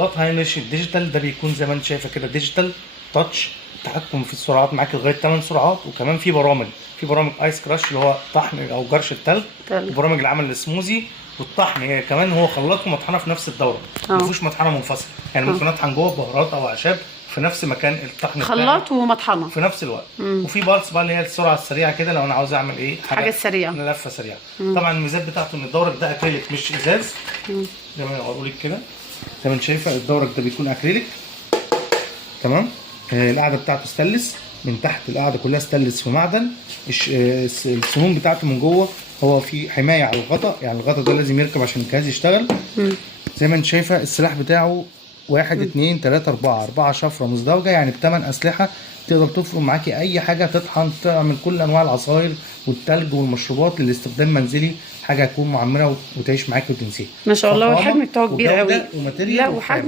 لات هاينريش الديجيتال ده بيكون زي ما انت شايفه كده ديجيتال تاتش، تحكم في السرعات معاك لغايه 8 سرعات، وكمان في برامج ايس كراش اللي هو طحن او جرش التلج، وبرامج العمل السموزي والطحن. هي كمان هو خلاط ومطحنه في نفس الدوره، مفيش مطحنه منفصله، يعني ممكن اطحن جوه بهارات او اعشاب في نفس مكان الطحن خلاط ومطحنه في نفس الوقت. وفي بالس بقى اللي هي السرعه السريعه كده لو انا عاوز اعمل ايه حاجه سريعه، لفه سريعه. طبعا الميزات بتاعته ان الدورك ده اكريليك مش ازاز، زي ما اقول لك كده زي ما انت شايفه الدورك ده بيكون اكريليك تمام. القاعده بتاعته ستانلس من تحت، القاعده كلها ستانلس في معدن. السموم بتاعته من جوه هو في حمايه على الغطا، يعني الغطا ده لازم يركب عشان الجهاز يشتغل. زي ما انت شايفه السلاح بتاعه 1 2 3 4 شفره مزدوجه، يعني ب8 اسلحه تقدر تفرم معاكي اي حاجه، تطحن، تعمل كل انواع العصاير والتلج والمشروبات للاستخدام منزلي، حاجه تكون معمره وتعيش معاكي وتنسيها. ما شاء الله. والحجم بتاعه كبير قوي. وماتيريال وحجم